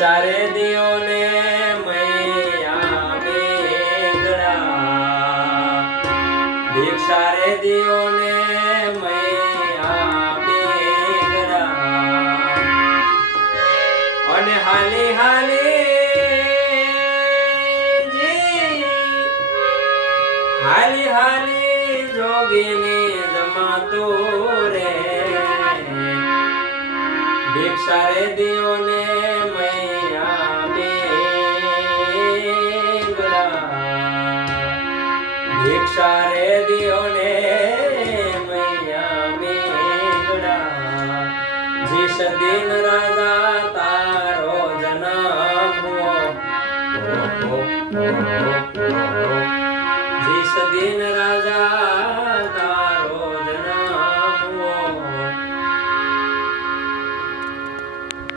ભિક્ષા રે દિયો ને મૈયા બેગડા ભિક્ષા રે દિયો ને મૈયા બેગડા અને હાલી હાલી હાલી હાલી જોગીની જમાતો રે ભિક્ષા રે દિયો ને મૈયા બેગડા ભિક્ષા રે દિયો ને મૈયા બેગડા જીસ દિન રાજા તારો જન્મ હો